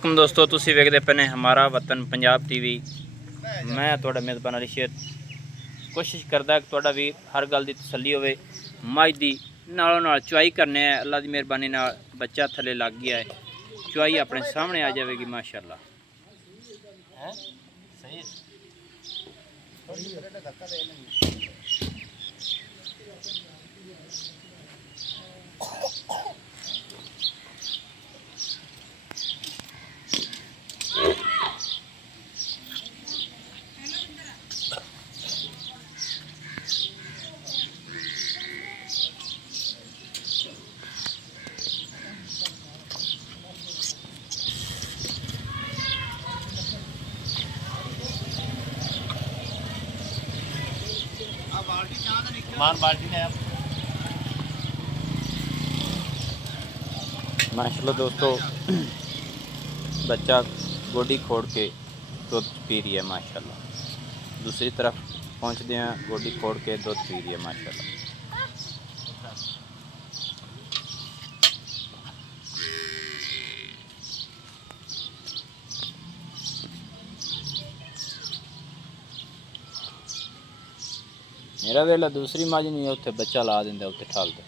दोस्तों तुसी वेखदे पे ने हमारा वतन पंजाब टीवी। मैं तुहाडा मेज़बान अली शेर कोशिश करदा कि तुहाडा भी हर गल दी तसल्ली होवे। मझ दी नालों नाल चुआई करने अल्लाह दी मेहरबानी नाल बच्चा थले लग गया है, चुआई अपने सामने आ जाएगी माशाअल्लाह। माशाअल्लाह दोस्तों बच्चा गोडी खोड़ के दूध पी रही है माशाअल्लाह। दूसरी तरफ पहुंचते हैं, गोडी खोड़ के दूध पी रही है माशाअल्लाह। मेरा वेला दूसरी माँ जी नहीं उत्थे बच्चा ला देंगे, उत्थे ठाल दे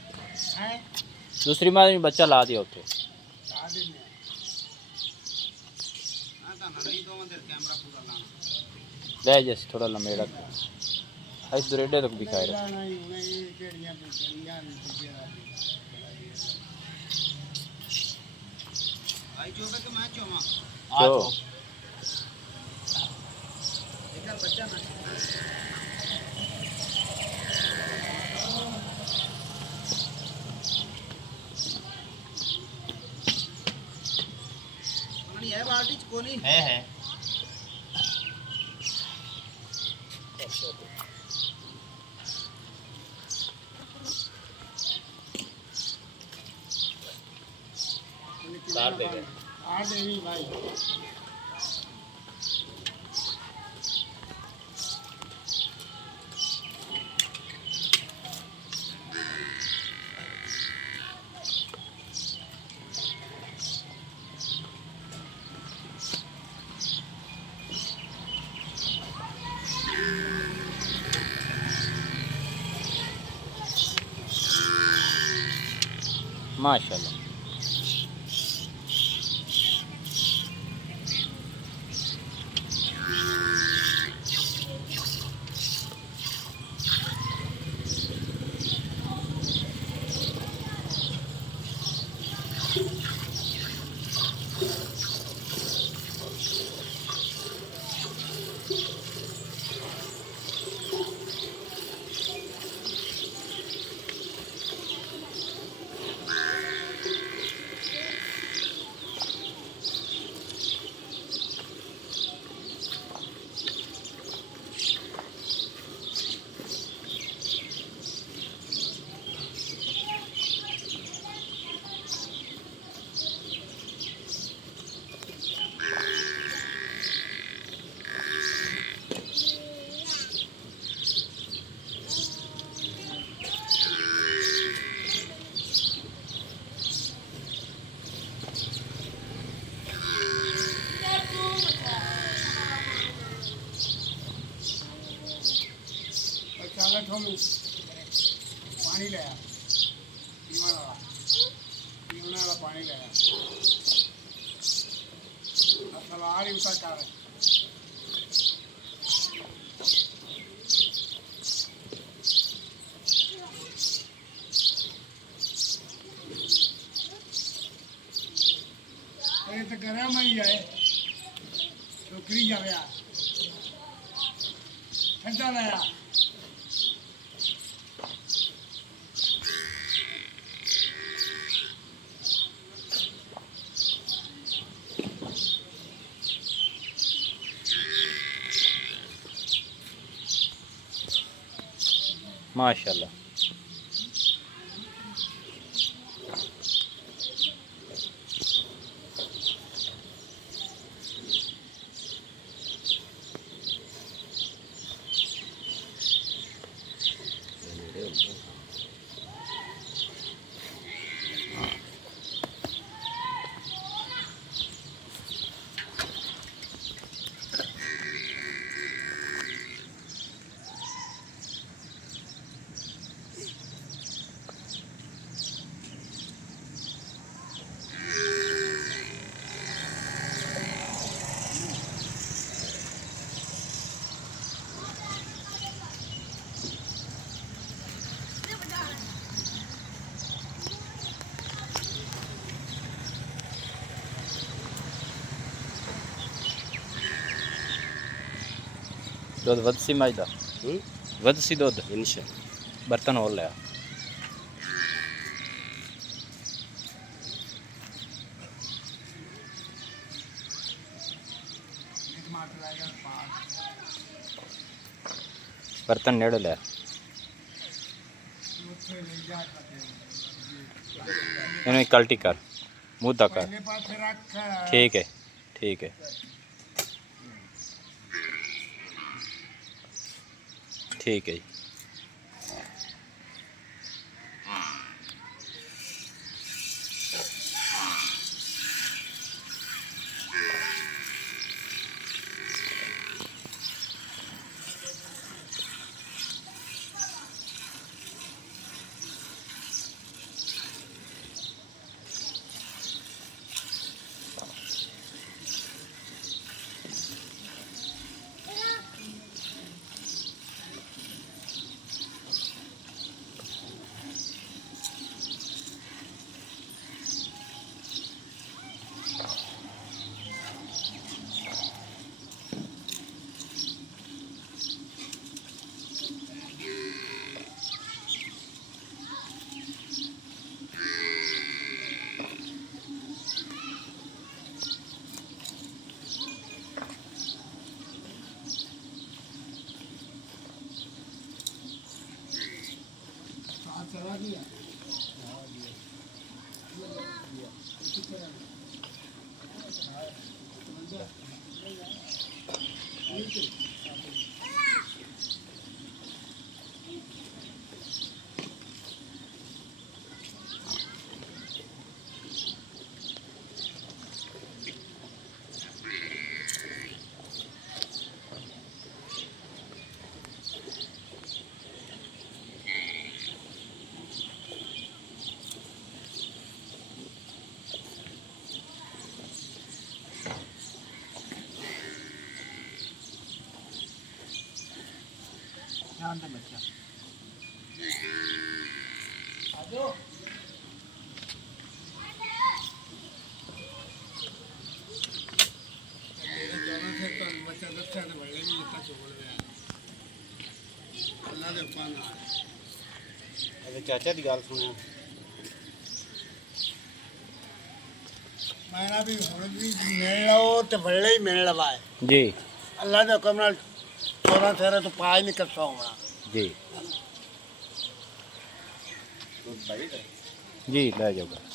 दूसरी माँ जी बच्चा ला दिया उत्थे। ले जैसे थोड़ा लंबेड़ा इस दुरेडे तक दिखाए है कार देगा भाई। माशाअल्लाह पानी लाया पीने वाला पानी लाया सवार ही उसका कर तो गर्म ही है छोकरी जावे ठंडा लाया माशाअल्लाह। ਦੁੱਧ ਵੱਧ ਸੀ ਮੱਝ ਦਾ? ਵੱਧ ਸੀ ਦੁੱਧ? ਇਨਸ਼ਾ ਬਰਤਨ ਹੋਰ ਲਿਆ। बर्तन नेड़े ले इन्हें कल्टी कर मुद्दा कर। ठीक है ठीक है ठीक है जी। चाचा की गल सुनिया मैं ना भी हुण भी मिल लो तो बड़े ही मिल लवाए जी। अल्लाह के हुक्म नाल 14 13 तो पा ही नहीं कर सकूंगा जी जी ले जाओ।